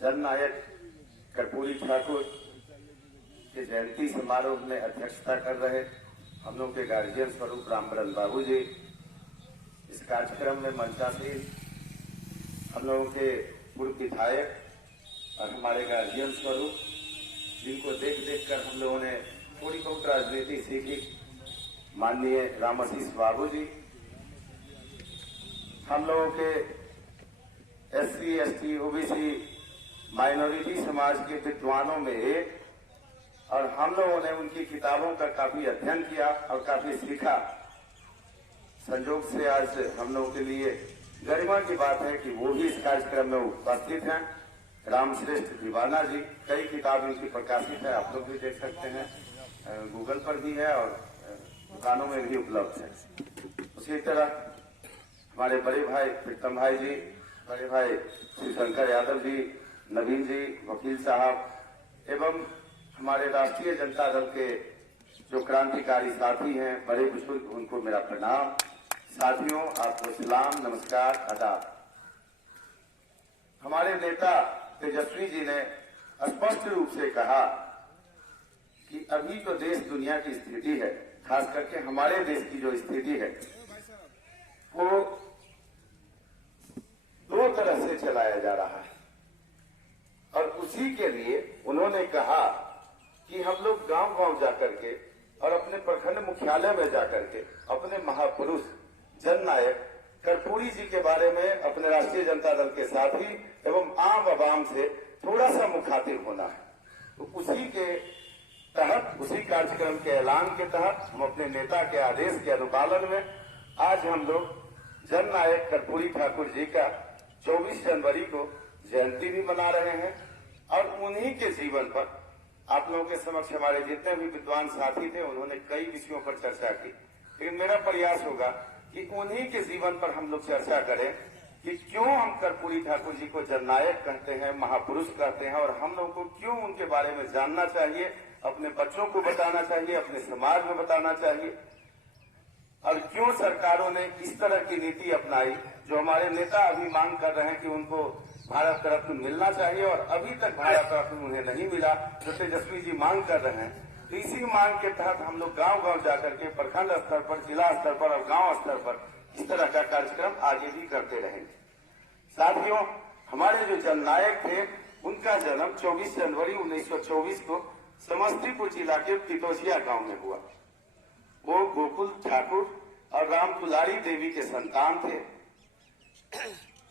जननायक कर्पूरी ठाकुर के जयंती समारोह में अध्यक्षता कर रहे हम लोग के गार्जियन स्वरूप रामबरन बाबू जी, इस कार्यक्रम में मंचासीन हम लोगों के पूर्व विधायक और हमारे गार्जियन स्वरूप, जिनको देख देख कर हम लोगों ने थोड़ी बहुत राजनीति सीखी, माननीय रामाशीष बाबू जी, हम लोगों के एससी, एसटी, ओबीसी, माइनॉरिटी समाज के विद्वानों में एक, और हम लोगों ने उनकी किताबों का काफी अध्ययन किया और काफी सीखा। संयोग से आज हम लोगों के लिए गरिमा की बात है कि वो भी इस कार्यक्रम में उपस्थित हैं। रामश्रेष्ठ दीवाना जी, कई किताब इनकी प्रकाशित है, आप लोग भी देख सकते हैं, गूगल पर भी है और दुकानों में भी उपलब्ध है। उसी तरह हमारे बड़े भाई प्रीतम भाई जी, बड़े भाई श्री शंकर यादव जी, नवीन जी, वकील साहब एवं हमारे राष्ट्रीय जनता दल के जो क्रांतिकारी साथी हैं, बड़े बुजुर्ग, उनको मेरा प्रणाम। साथियों, आपको सलाम, नमस्कार, आदाब। हमारे नेता तेजस्वी जी ने स्पष्ट रूप से कहा कि अभी तो देश दुनिया की स्थिति है, खास करके हमारे देश की जो स्थिति है वो दो तरह से चलाया जा रहा है, और उसी के लिए उन्होंने कहा कि हम लोग गांव-गांव जाकर के और अपने प्रखंड मुख्यालय में जाकर के अपने महापुरुष जननायक कर्पूरी जी के बारे में अपने राष्ट्रीय जनता दल के साथी एवं आम आवाम से थोड़ा सा मुखातिब होना है। तो उसी के तहत, उसी कार्यक्रम के ऐलान के तहत हम अपने नेता के आदेश के अनुपालन में आज हम लोग जननायक कर्पूरी ठाकुर जी का 24 जनवरी को जयंती भी मना रहे हैं, और उन्हीं के जीवन पर आप लोगों के समक्ष हमारे जितने भी विद्वान साथी थे उन्होंने कई विषयों पर चर्चा की, लेकिन मेरा प्रयास होगा कि उन्हीं के जीवन पर हम लोग चर्चा करें कि क्यों हम कर्पूरी ठाकुर जी को जननायक कहते हैं, महापुरुष कहते हैं, और हम लोगों को क्यों उनके बारे में जानना चाहिए, अपने बच्चों को बताना चाहिए, अपने समाज में बताना चाहिए, और क्यों सरकारों ने इस तरह की नीति अपनाई जो हमारे नेता अभी मांग कर रहे हैं कि उनको भारत रत्न मिलना चाहिए, और अभी तक भारत रत्न उन्हें नहीं मिला जो तेजस्वी जी मांग कर रहे हैं। तो इसी मांग के तहत हम लोग गांव-गांव जाकर के प्रखंड स्तर पर, जिला स्तर पर और गांव स्तर पर इस तरह का कार्यक्रम आगे भी करते रहेंगे। साथियों, हमारे जो जननायक थे उनका जन्म 24 जनवरी 1924 को समस्तीपुर जिला के पितोसिया गांव में हुआ। वो गोकुल ठाकुर और राम दुलारी देवी के संतान थे।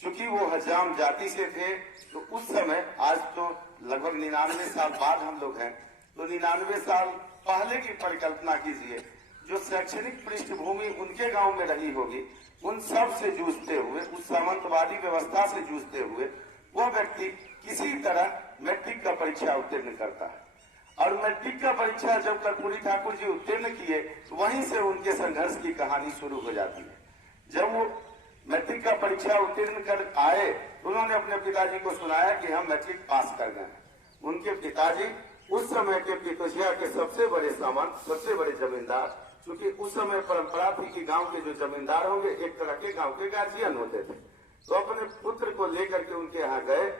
चूंकि वो हजाम जाति से थे, तो उस समय, आज तो लगभग 99 साल बाद हम लोग हैं, तो 99 साल पहले की परिकल्पना कीजिए, जो शैक्षणिक पृष्ठभूमि उनके गांव में रही होगी, उन सब से जूझते हुए, उस सामंतवादी व्यवस्था से जूझते हुए वह व्यक्ति किसी तरह मैट्रिक का परीक्षा उत्तीर्ण करता है, और मैट्रिक का परीक्षा जब कर्पूरी ठाकुर जी उत्तीर्ण किए, तो वहीं से उनके संघर्ष की कहानी शुरू हो जाती है। जब वो मैट्रिक का परीक्षा उत्तीर्ण कर आए, उन्होंने अपने पिताजी को सुनाया कि हम मैट्रिक पास कर गए। उनके पिताजी उस समय के पितोसिया के सबसे बड़े सामंत, सबसे बड़े जमींदार, क्योंकि उस समय परंपरा थी कि गांव के जो जमींदार होंगे एक तरह के गांव के गार्जियन होते थे, तो अपने पुत्र को लेकर के उनके यहाँ गए,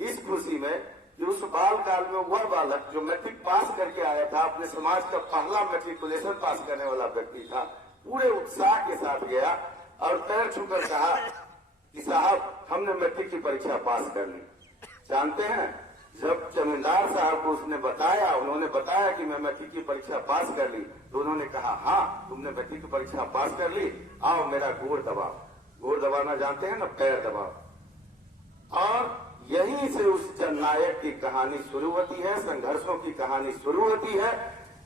इस खुशी में कि उस बाल काल में वह बालक जो मैट्रिक पास करके आया था, अपने समाज का पहला मैट्रिकुलेशन पास करने वाला व्यक्ति था, पूरे उत्साह के साथ गया और पैर छूकर कहा कि साहब, हमने मैट्रिक की परीक्षा पास कर ली। जानते हैं, जब जमींदार साहब को उसने बताया, उन्होंने बताया कि मैं मैट्रिक की परीक्षा पास कर ली, तो उन्होंने कहा, हाँ, तुमने मैट्रिक की परीक्षा पास कर ली, आओ मेरा गोड़ दबाओ। गोड़ दबाना जानते हैं ना, पैर दबाओ। और यहीं से उस जननायक की कहानी शुरू होती है, संघर्षों की कहानी शुरू होती है।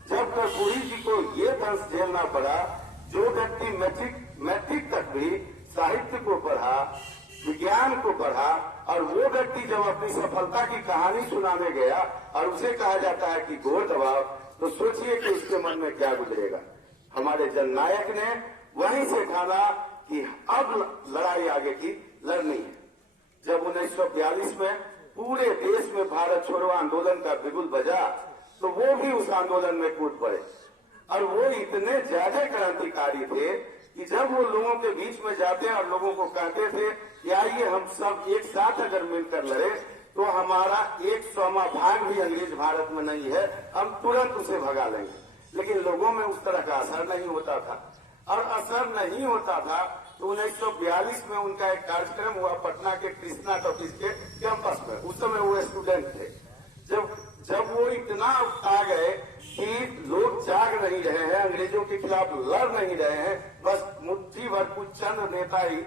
जब कर्पूरी जी को ये दंश झेलना पड़ा, जो व्यक्ति मैट्रिक तक भी साहित्य को पढ़ा, विज्ञान को पढ़ा, और वो व्यक्ति जब अपनी सफलता की कहानी सुनाने गया और उसे कहा जाता है कि गोड़ दबाओ, तो सोचिए कि उसके मन में क्या गुजरेगा। हमारे जननायक ने वहीं से ठाना कि अब लड़ाई आगे की लड़नी है। जब 1942 में पूरे देश में भारत छोड़ो आंदोलन का बिगुल बजा, तो वो भी उस आंदोलन में कूद पड़े, और वो इतने ज्यादा क्रांतिकारी थे कि जब वो लोगों के बीच में जाते और लोगों को कहते थे कि आइए हम सब एक साथ अगर मिलकर लड़े तो हमारा 100वां भाग भी अंग्रेज भारत में नहीं है, हम तुरंत उसे भगा लेंगे। लेकिन लोगों में उस तरह का असर नहीं होता था, और असर नहीं होता था तो 1942 में उनका एक कार्यक्रम हुआ पटना के कृष्णा टॉकीज के कैंपस में। उस समय वो स्टूडेंट थे। जब वो इतना उकता गए कि लोग जाग नहीं रहे हैं, अंग्रेजों के खिलाफ लड़ नहीं रहे हैं, बस मुट्ठी भर कुछ चंद नेता ही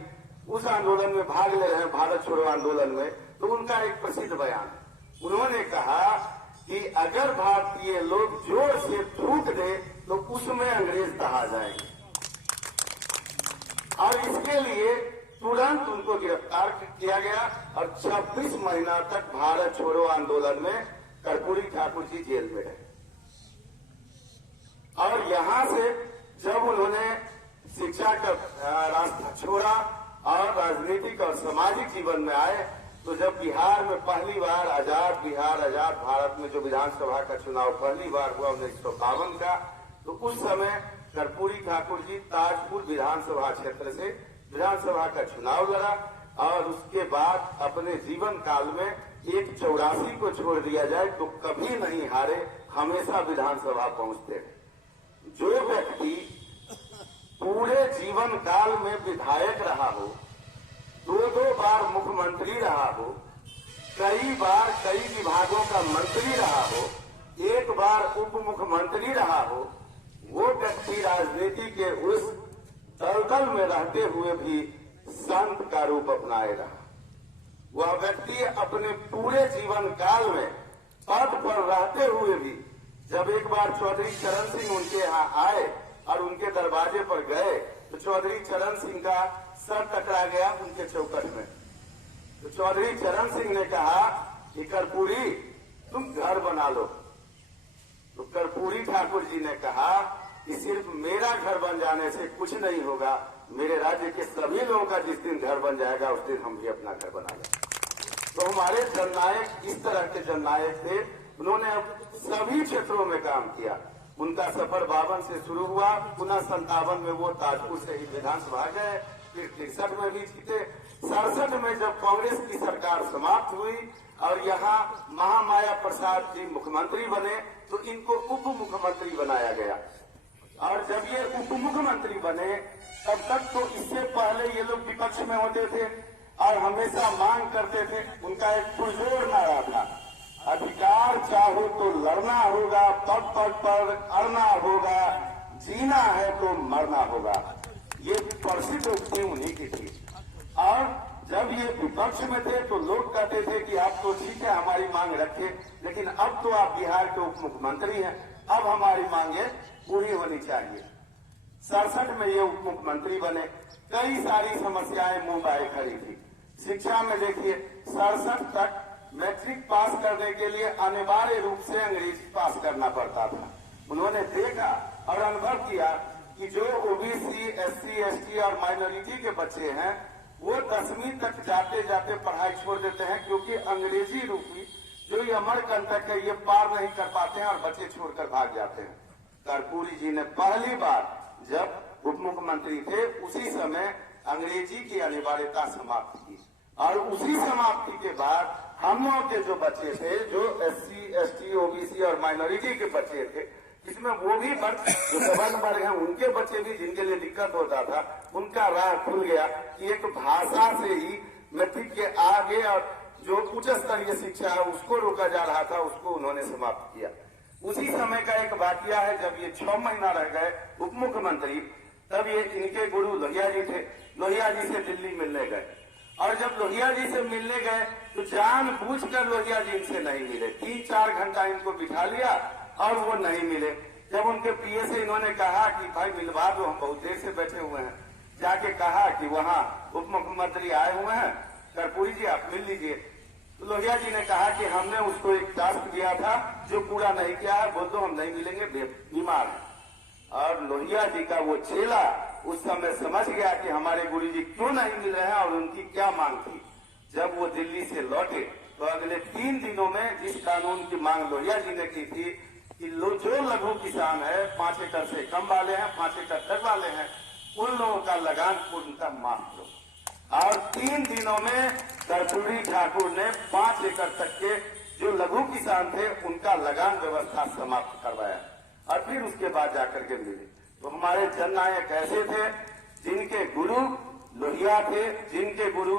उस आंदोलन में भाग ले रहे हैं, भारत छोड़ो आंदोलन में, तो उनका एक प्रसिद्ध बयान, उन्होंने कहा कि अगर भारतीय लोग जोर से थूक दे तो उसमें अंग्रेज दहा जाएंगे, और इसके लिए तुरंत उनको गिरफ्तार किया गया और 26 महीना तक भारत छोड़ो आंदोलन में कर्पूरी ठाकुर जी जेल में रहे। और यहां से जब उन्होंने शिक्षा का रास्ता छोड़ा और राजनीतिक और सामाजिक जीवन में आए, तो जब बिहार में पहली बार आजाद बिहार, आजाद भारत में जो विधानसभा का चुनाव पहली बार हुआ 1952 का, तो उस समय कर्पूरी ठाकुर जी ताजपुर विधानसभा क्षेत्र से विधानसभा का चुनाव लड़ा, और उसके बाद अपने जीवन काल में 184 को छोड़ दिया जाए तो कभी नहीं हारे, हमेशा विधानसभा पहुंचते हैं। जो व्यक्ति पूरे जीवन काल में विधायक रहा हो, 2 बार मुख्यमंत्री रहा हो, कई बार कई विभागों का मंत्री रहा हो, 1 बार उप मुख्यमंत्री रहा हो, वो व्यक्ति राजनीति के उस दलदल में रहते हुए भी संत का रूप अपनाए रहा। वह व्यक्ति अपने पूरे जीवन काल में पद पर रहते हुए भी, जब एक बार चौधरी चरण सिंह उनके यहाँ आए और उनके दरवाजे पर गए, तो चौधरी चरण सिंह का सर टकरा गया उनके चौखट में। तो चौधरी चरण सिंह ने कहा कि कर्पूरी तुम घर बना लो। तो कर्पूरी ठाकुर जी ने कहा कि सिर्फ मेरा घर बन जाने से कुछ नहीं होगा, मेरे राज्य के सभी लोगों का जिस दिन घर बन जाएगा उस दिन हम भी अपना घर बना लेंगे। तो हमारे जननायक इस तरह के जननायक थे, उन्होंने सभी क्षेत्रों में काम किया। उनका सफर 52 से शुरू हुआ, पुनः 57 में वो ताजपुर से ही विधानसभा गए, फिर 63 में भी जीते। 67 में जब कांग्रेस की सरकार समाप्त हुई और यहाँ महामाया प्रसाद जी मुख्यमंत्री बने, तो इनको उप मुख्यमंत्री बनाया गया। और जब ये उप मुख्यमंत्री बने, तब तक तो इससे पहले ये लोग विपक्ष में होते थे और हमेशा मांग करते थे, उनका एक पुरजोर नारा था, अधिकार चाहो तो लड़ना होगा, पद पद पर अड़ना होगा, जीना है तो मरना होगा। ये प्रसिद्ध उक्ति उन्हीं की थी। और जब ये विपक्ष में थे तो लोग कहते थे कि आप तो ठीक है हमारी मांग रखे, लेकिन अब तो आप बिहार के उप मुख्यमंत्री हैं, अब हमारी मांगे पूरी होनी चाहिए। 67 में ये उप मुख्यमंत्री बने, कई सारी समस्याएं मुंबई खड़ी थी। शिक्षा में देखिए, 67 तक मैट्रिक पास करने के लिए अनिवार्य रूप से अंग्रेजी पास करना पड़ता था। उन्होंने देखा और अनुभव किया कि जो ओबीसी, एससी, एसटी और माइनॉरिटी के बच्चे हैं, वो 10वीं तक जाते जाते पढ़ाई छोड़ देते हैं, क्योंकि अंग्रेजी रूपी जो ये अमरकंटक है ये पार नहीं कर पाते हैं और बच्चे छोड़कर भाग जाते हैं। कर्पूरी जी ने पहली बार जब उप मुख्यमंत्री थे, उसी समय अंग्रेजी की अनिवार्यता समाप्त की, और उसी समाप्ति के बाद हम लोग के जो बच्चे थे, जो एससी, एसटी, ओबीसी और माइनॉरिटी के बच्चे थे, इसमें वो भी जो सवर्ण वर्ग हैं उनके बच्चे भी, जिनके लिए दिक्कत होता था, उनका राह खुल गया कि एक भाषा से ही मैट्रिक के आगे और जो उच्च स्तरीय शिक्षा है उसको रोका जा रहा था, उसको उन्होंने समाप्त किया। उसी समय का एक वाकया है, जब ये 6 महीना रह गए उप मुख्यमंत्री, तब ये इनके गुरु लोहिया जी थे, लोहिया जी से दिल्ली मिलने गए, और जब लोहिया जी से मिलने गए तो जानबूझकर लोहिया जी इनसे नहीं मिले। 3-4 घंटा इनको बिठा लिया और वो नहीं मिले। जब उनके पीए से इन्होंने कहा कि भाई मिलवा दो, हम बहुत देर से बैठे हुए हैं, जाके कहा कि वहाँ उप मुख्यमंत्री आए हुए हैं, कर्पूरी जी आप मिल लीजिए। तो लोहिया जी ने कहा कि हमने उसको एक टास्क दिया था जो पूरा नहीं किया है, बोल दो हम नहीं मिलेंगे, बीमार है। और लोहिया जी का वो चेला उस समय समझ गया कि हमारे गुरु जी क्यों नहीं मिल रहे हैं और उनकी क्या मांग थी। जब वो दिल्ली से लौटे तो अगले 3 दिनों में जिस कानून की मांग लोहिया जी ने की थी कि जो लघु किसान है, 5 एकड़ से कम वाले हैं, 5 एकड़ तक वाले हैं, उन लोगों का लगान पूर्णतः माफ करो। और 3 दिनों में कर्पूरी ठाकुर ने 5 एकड़ तक के जो लघु किसान थे उनका लगान व्यवस्था समाप्त करवाया और फिर उसके बाद जाकर के मिले। तो हमारे जननायक ऐसे थे जिनके गुरु लोहिया थे, जिनके गुरु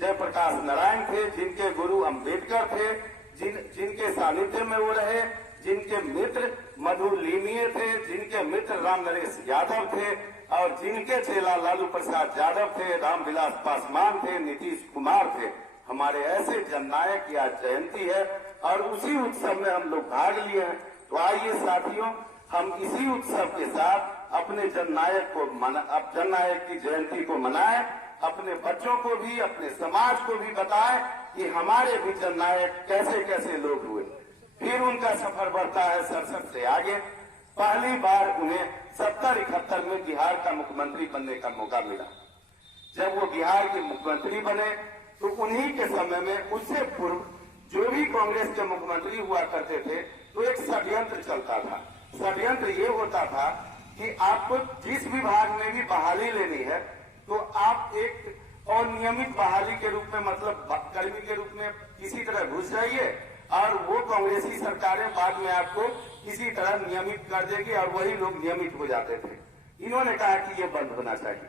जयप्रकाश नारायण थे, जिनके गुरु अंबेडकर थे, जिनके सानिध्य में वो रहे, जिनके मित्र मधु लीमिये थे, जिनके मित्र राम नरेश यादव थे और जिनके चेला लालू प्रसाद यादव थे, रामविलास पासवान थे, नीतीश कुमार थे। हमारे ऐसे जननायक की आज जयंती है और उसी उत्सव में हम लोग भाग लिए हैं। तो आइए साथियों, हम इसी उत्सव के साथ अपने जननायक की जयंती को मनाएं, अपने बच्चों को भी, अपने समाज को भी बताएं कि हमारे भी जननायक कैसे कैसे लोग हुए। फिर उनका सफर बढ़ता है 67 से आगे। पहली बार उन्हें 70-71 में बिहार का मुख्यमंत्री बनने का मौका मिला। जब वो बिहार के मुख्यमंत्री बने तो उन्हीं के समय में, उससे पूर्व जो भी कांग्रेस के मुख्यमंत्री हुआ करते थे तो एक षड्यंत्र चलता था। षड्यंत्र ये होता था कि आपको जिस विभाग में भी बहाली लेनी है तो आप एक अनियमित बहाली के रूप में, मतलब कर्मी के रूप में किसी तरह घुस जाइए और वो कांग्रेसी सरकारें बाद में आपको किसी तरह नियमित कर देगी और वही लोग नियमित हो जाते थे। इन्होंने कहा कि ये बंद होना चाहिए।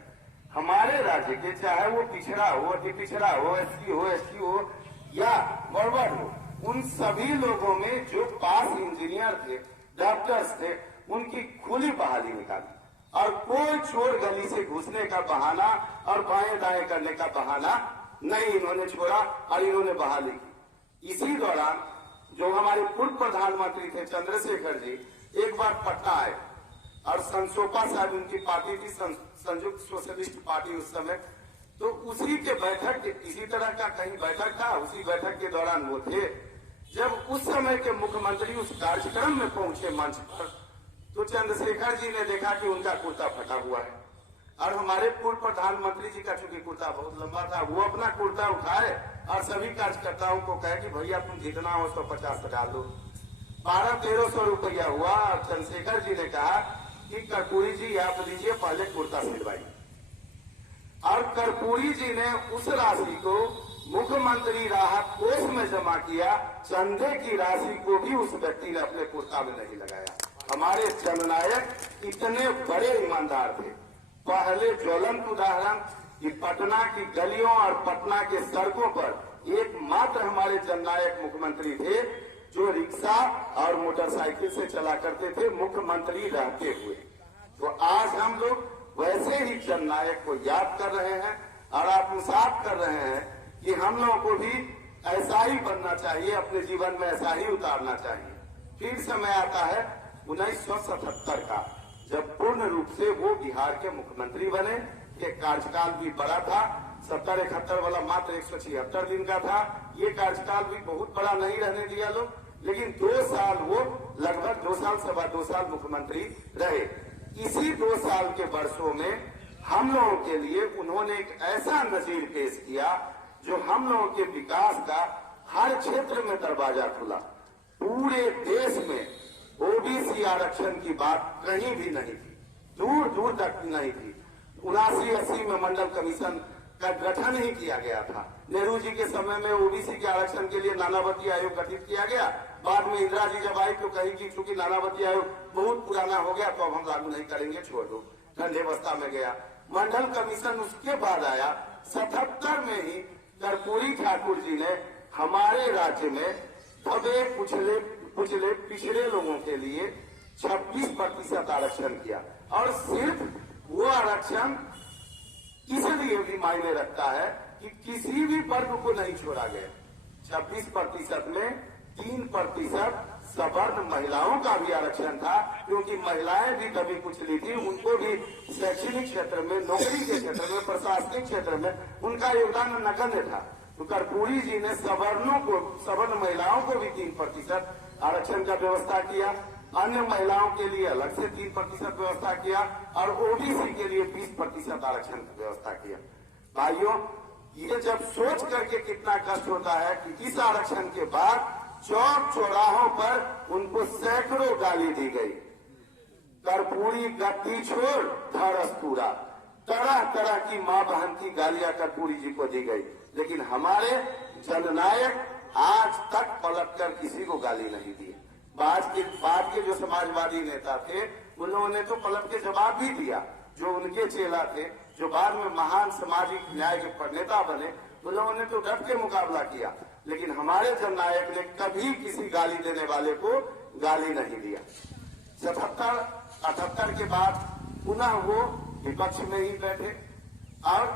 हमारे राज्य के, चाहे वो पिछड़ा हो, अति पिछड़ा हो, एससी हो, एसटी हो या गड़बड़ हो, उन सभी लोगों में जो पास इंजीनियर थे, डॉक्टर्स थे, उनकी खुली बहाली निकाली और कोई चोर गली से घुसने का बहाना और बाएं दाएं करने का बहाना नहीं इन्होंने छोड़ा और इन्होंने बहाली की। इसी दौरान जो हमारे पूर्व प्रधानमंत्री थे चंद्रशेखर जी एक बार पटना आए और संसोपा साहब उनकी पार्टी थी, संयुक्त सोशलिस्ट पार्टी उस समय। तो उसी के बैठक, इसी तरह का कहीं बैठक था, उसी बैठक के दौरान वो थे। जब उस समय के मुख्यमंत्री उस कार्यक्रम में पहुंचे मंच पर तो चंद्रशेखर जी ने देखा कि उनका कुर्ता फटा हुआ है और हमारे पूर्व प्रधानमंत्री जी का चूंकि कुर्ता बहुत लंबा था, वो अपना कुर्ता उठाए और सभी कार्यकर्ताओं को कहे कि भैया तुम जितना हो 150 डाल दो। 1200-1300 रुपया हुआ और चंद्रशेखर जी ने कहा कि कर्पूरी जी आप लीजिए, पहले कुर्ता सिलवाइए। और कर्पूरी जी ने उस राशि को मुख्यमंत्री राहत कोष में जमा किया। चंदे की राशि को भी उस व्यक्ति ने अपने कुर्ता में नहीं लगाया। हमारे जननायक इतने बड़े ईमानदार थे। पहले ज्वलंत उदाहरण कि पटना की गलियों और पटना के सड़कों पर एकमात्र हमारे जननायक मुख्यमंत्री थे जो रिक्शा और मोटरसाइकिल से चला करते थे, मुख्यमंत्री रहते हुए। तो आज हम लोग वैसे ही जननायक को याद कर रहे हैं और आत्मसात कर रहे हैं कि हम लोगों को भी ऐसा ही बनना चाहिए, अपने जीवन में ऐसा ही उतारना चाहिए। फिर समय आता है 1977 का, जब पूर्ण रूप से वो बिहार के मुख्यमंत्री बने। ये कार्यकाल भी बड़ा था, 70-71 वाला मात्र 176 दिन का था। ये कार्यकाल भी बहुत बड़ा नहीं रहने दिया लोग, लेकिन 2 साल वो लगभग 2 साल, 2.25 साल मुख्यमंत्री रहे। इसी 2 साल के वर्षों में हम लोगों के लिए उन्होंने एक ऐसा नजीर पेश किया जो हम लोगों के विकास का हर क्षेत्र में दरवाजा खुला। पूरे देश में ओबीसी आरक्षण की बात कहीं भी नहीं थी, दूर दूर तक नहीं थी। 79-80 में मंडल कमीशन का गठन ही किया गया था। नेहरू जी के समय में ओबीसी के आरक्षण के लिए नानावती आयोग गठित किया गया। बाद में इंदिरा जी जब आई तो कही कि चूंकि नानावती आयोग बहुत पुराना हो गया तो अब हम लागू नहीं करेंगे, छोड़ दो, ठंडे अवस्था में गया। मंडल कमीशन उसके बाद आया। 77 में ही कर्पूरी ठाकुर जी ने हमारे राज्य में दबे पिछड़े लोगों के लिए 26% आरक्षण किया और सिर्फ वो आरक्षण इसलिए भी मायने रखता है कि किसी भी वर्ग को नहीं छोड़ा गया। 26% में 3% सवर्ण महिलाओं का भी आरक्षण था, क्योंकि महिलाएं भी दबी कुचली थी, उनको भी शैक्षणिक क्षेत्र में, नौकरी के क्षेत्र में, प्रशासनिक क्षेत्र में उनका योगदान नगण्य था। तो कर्पूरी जी ने सवर्ण महिलाओं को भी 3% आरक्षण का व्यवस्था किया, अन्य महिलाओं के लिए अलग से 3% व्यवस्था किया और ओबीसी के लिए 20% आरक्षण की व्यवस्था किया। भाइयों, ये जब सोच करके कितना कष्ट होता है कि इस आरक्षण के बाद चौक चौराहों पर उनको सैकड़ों गाली दी गई। कर्पूरी गद्दी छोड़ धरस पूरा, तरह तरह की माँ बहन की गालियां कर्पूरी जी को दी गई, लेकिन हमारे जननायक आज तक पलटकर किसी को गाली नहीं दी। बाद के जो समाजवादी नेता थे उन्होंने तो पलट के जवाब भी दिया। जो उनके चेला थे, जो बाद में महान सामाजिक न्याय के नेता बने, उन्होंने तो डट के मुकाबला किया, लेकिन हमारे जननायक ने कभी किसी गाली देने वाले को गाली नहीं दिया। 77-78 के बाद पुनः वो विपक्ष में ही बैठे और